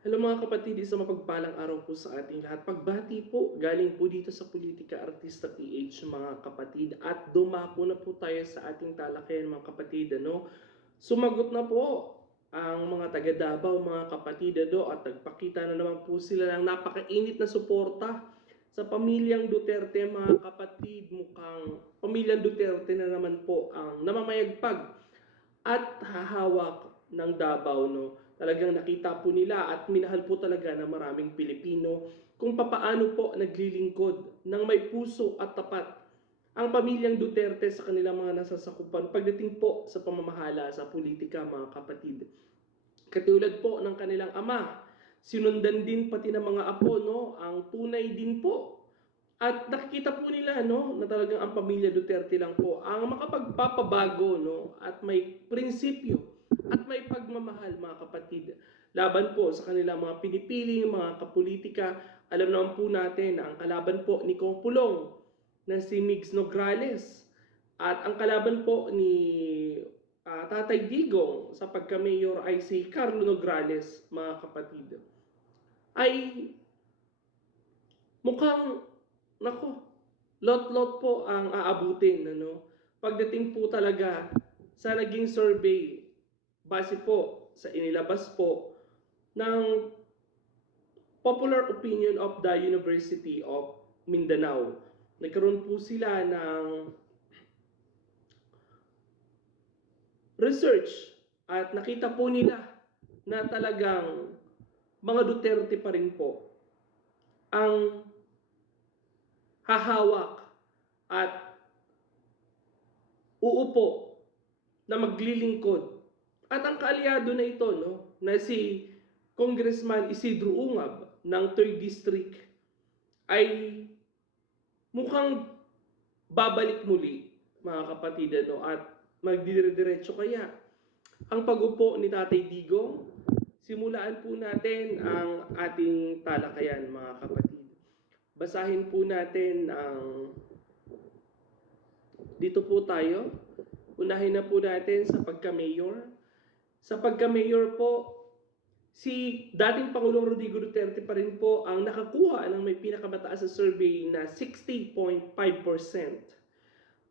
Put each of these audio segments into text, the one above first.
Hello mga kapatid, isang mapagpalang araw po sa ating lahat. Pagbati po, galing po dito sa Politika Artista PH mga kapatid. At dumako na po tayo sa ating talakayan mga kapatid. Sumagot na po ang mga taga Davao mga kapatid at nagpakita na naman po sila ng napakainit na suporta sa pamilyang Duterte mga kapatid. Mukhang pamilyang Duterte na naman po ang namamayagpag at hahawak ng Davao. Talagang nakita po nila at minahal po talaga ng maraming Pilipino kung papaano po naglilingkod ng may puso at tapat ang pamilyang Duterte sa kanilang mga nasasakupan pagdating po sa pamamahala sa politika mga kapatid. Katulad po ng kanilang ama, sinundan din pati ng mga apo ang tunay din po. At nakikita po nila na talagang ang pamilya Duterte lang po ang makapagpapabago at may prinsipyo at may pagmamahal mga kapatid. Laban po sa kanilang mga pinipiling mga kapolitika. Alam naman po natin na ang kalaban po ni Kong Pulong na si Migs Nograles at ang kalaban po ni Tatay Digong sa pagka-mayor ay si Carlo Nograles mga kapatid. Ay mukhang, nako, lot-lot po ang aabutin. Pagdating po talaga sa naging survey, base po sa inilabas po ng Popular Opinion of the University of Mindanao. Nagkaroon po sila ng research at nakita po nila na talagang mga Duterte pa rin po ang hahawak at uupo na maglilingkod. At ang kaalyado na ito, na si Congressman Isidro Ungab ng 3rd District ay mukhang babalik muli mga kapatid at magdidire-diretso kaya ang pag-upo ni Tatay Digong. Simulaan po natin ang ating talakayan mga kapatid. Basahin po natin ang dito po tayo. Unahin na po natin sa pagka-mayor. Sa pagka-mayor po, si dating Pangulong Rodrigo Duterte pa rin po ang nakakuha ng may pinakamataas sa survey na 60.5%.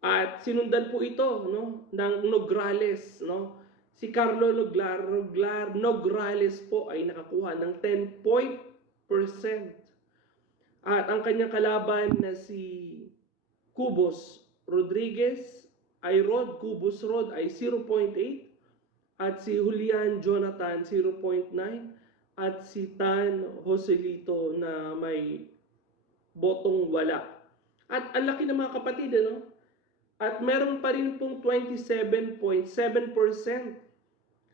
At sinundan po ito ng Nograles. Si Carlo Nograles po ay nakakuha ng 10%. At ang kanyang kalaban na si Cubos Rodriguez ay Cubos Rod ay 0.8 at si Julian Jonathan 0.9 at si Tan Joselito na may botong wala. At ang laki ng mga kapatid, At meron pa rin pong 27.7%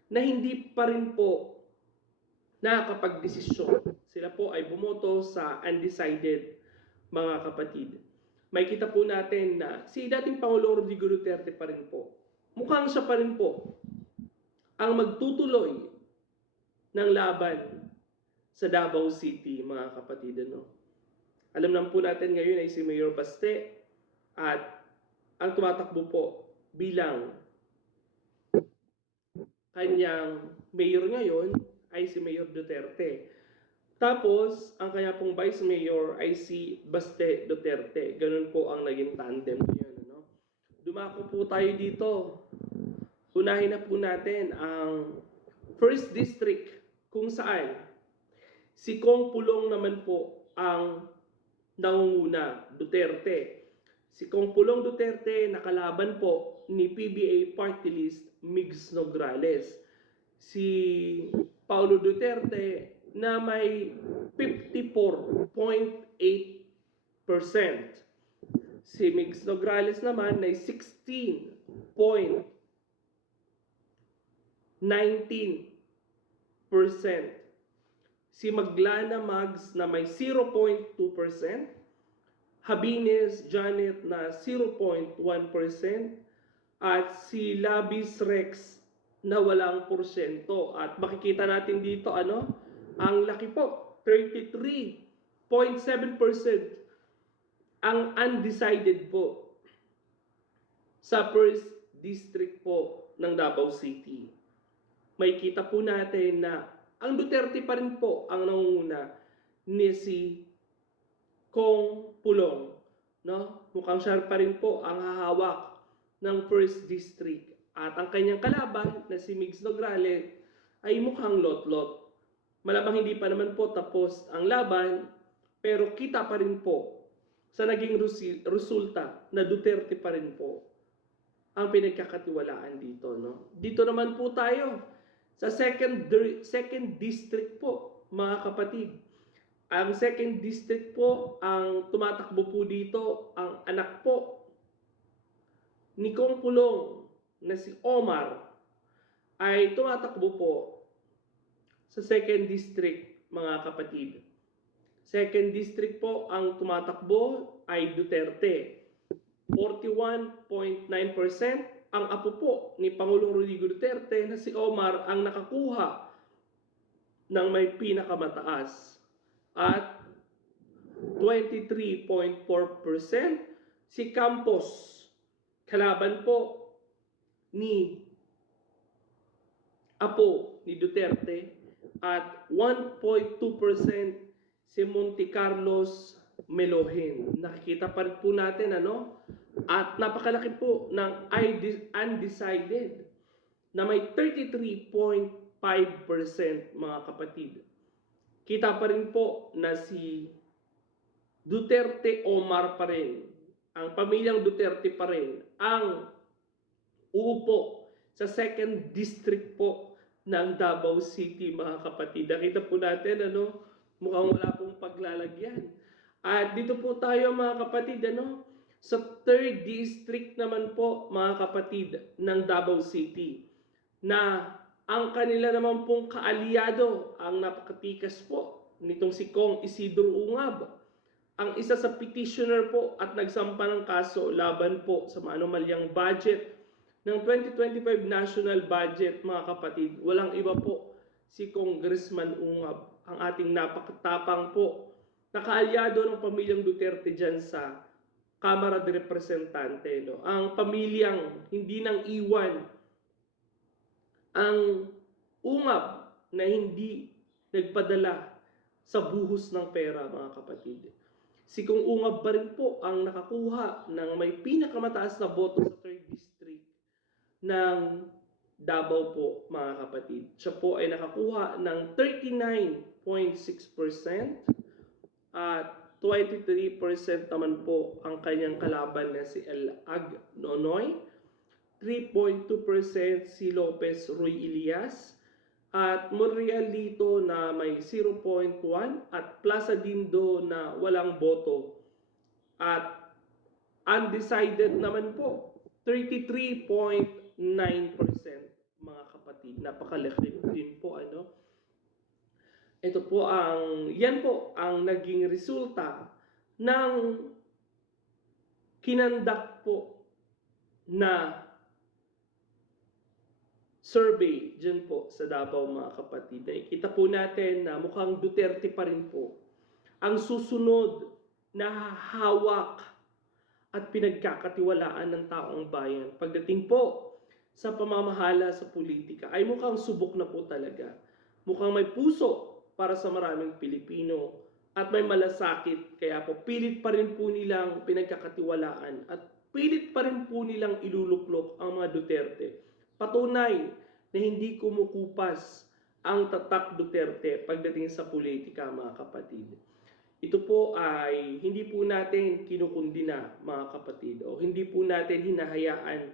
na hindi pa rin po nakakapagdesisyon. Sila po ay bumoto sa undecided mga kapatid. May kita po natin na si dating Pangulong Rodrigo Duterte pa rin po. Mukhang siya pa rin po ang magtutuloy ng laban sa Davao City mga kapatid. Alam naman po natin ngayon ay si Mayor Baste at ang tumatakbo po bilang kanyang mayor ngayon ay si Mayor Duterte. Tapos, ang kanya pong vice mayor ay si Baste Duterte. Ganun po ang naging tandem niyan. Dumako po tayo dito. Unahin na po natin ang first district kung saan si Kong Pulong naman po ang nangunguna, Duterte. Si Kong Pulong Duterte nakalaban po ni PBA Party List Migs Nograles. Si Paulo Duterte na may 54.8%. Si Migs Nograles naman ay 16.19%. Si Maglana Mags na may 0.2%. Habines Janet na 0.1% at si Labis Rex na walang porsyento. At makikita natin dito ang laki po, 33.7% ang undecided po sa first district po ng Davao City. May kita po natin na ang Duterte pa rin po ang nangunguna ni si Kong Pulong. No? Mukhang siya pa rin po ang hahawak ng 1st District. At ang kanyang kalaban na si Migs Nograles ay mukhang lot-lot. Malamang hindi pa naman po tapos ang laban, pero kita pa rin po sa naging resulta na Duterte pa rin po ang pinagkakatiwalaan dito. No? Dito naman po tayo sa second district po, mga kapatid. Ang 2nd district po, ang tumatakbo po dito, ang anak po ni Kong Pulong na si Omar ay tumatakbo po sa 2nd district, mga kapatid. 2nd district po ang tumatakbo ay Duterte. 41.9%. Ang apo po ni Pangulong Rodrigo Duterte na si Omar ang nakakuha ng may pinakamataas. At 23.4% si Campos, kalaban po ni apo ni Duterte, at 1.2% si Monte Carlos Melohen. Nakikita pa rin po natin at napakalaki po ng undecided na may 33.5%, mga kapatid. Kita pa rin po na si Duterte Omar pa rin, ang pamilyang Duterte pa rin ang uupo sa 2nd district po ng Davao City, mga kapatid. Nakita po natin mukhang wala pong paglalagyan. At dito po tayo, mga kapatid, sa 3rd district naman po, mga kapatid, ng Davao City, na ang kanila naman pong kaalyado, ang napakatikas po nitong si Kong Isidro Ungab, ang isa sa petitioner po at nagsampa ng kaso laban po sa maanumalyang budget ng 2025 national budget, mga kapatid. Walang iba po si Congressman Ungab, ang ating napakatapang po na kaalyado ng pamilyang Duterte dyan sa Kamara de Representante. Ang pamilyang hindi nang iwan ang Ungab na hindi nagpadala sa buhos ng pera, mga kapatid. Si Kong Ungab pa rin po ang nakakuha ng may pinakamataas na boto sa 3rd district ng Davao po, mga kapatid. Siya po ay nakakuha ng 39.6% at 23% naman po ang kanyang kalaban na si El Ag Nonoy, 3.2% si Lopez Roy Elias, at Monrealito na may 0.1 at Plaza Dindo na walang boto. At undecided naman po, 33.9%, mga kapatid. Napakalaki din po Ito po yan po ang naging resulta ng kinandak po na survey dyan po sa Davao, mga kapatid. Nakikita po natin na mukhang Duterte pa rin po ang susunod na hawak at pinagkakatiwalaan ng taong bayan. Pagdating po sa pamamahala sa politika ay mukhang subok na po talaga. Mukhang may puso para sa maraming Pilipino at may malasakit. Kaya po pilit pa rin po nilang pinagkakatiwalaan at pilit pa rin po nilang iluluklok ang mga Duterte. Patunay na hindi kumukupas ang tatak Duterte pagdating sa politika, mga kapatid. Ito po ay hindi po natin kinukundina, mga kapatid, o hindi po natin hinahayaan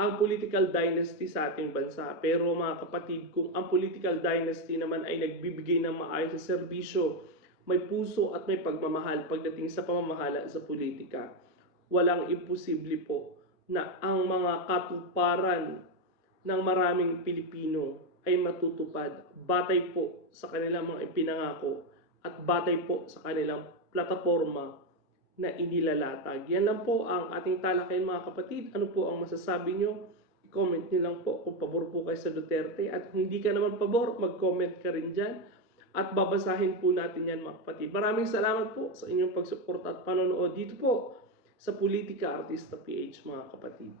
ang political dynasty sa ating bansa. Pero, mga kapatid, kung ang political dynasty naman ay nagbibigay ng maayos na serbisyo, may puso at may pagmamahal pagdating sa pamamahala sa politika, walang imposible po na ang mga katuparan ng maraming Pilipino ay matutupad batay po sa kanilang mga ipinangako at batay po sa kanilang plataforma na inilalatag. Yan lang po ang ating talakayan, mga kapatid. Ano po ang masasabi nyo? I-comment nyo lang po kung pabor po kayo sa Duterte. At kung hindi ka naman pabor, mag-comment ka rin dyan. At babasahin po natin yan, mga kapatid. Maraming salamat po sa inyong pagsuporta at panonood dito po sa Politika Artista PH, mga kapatid.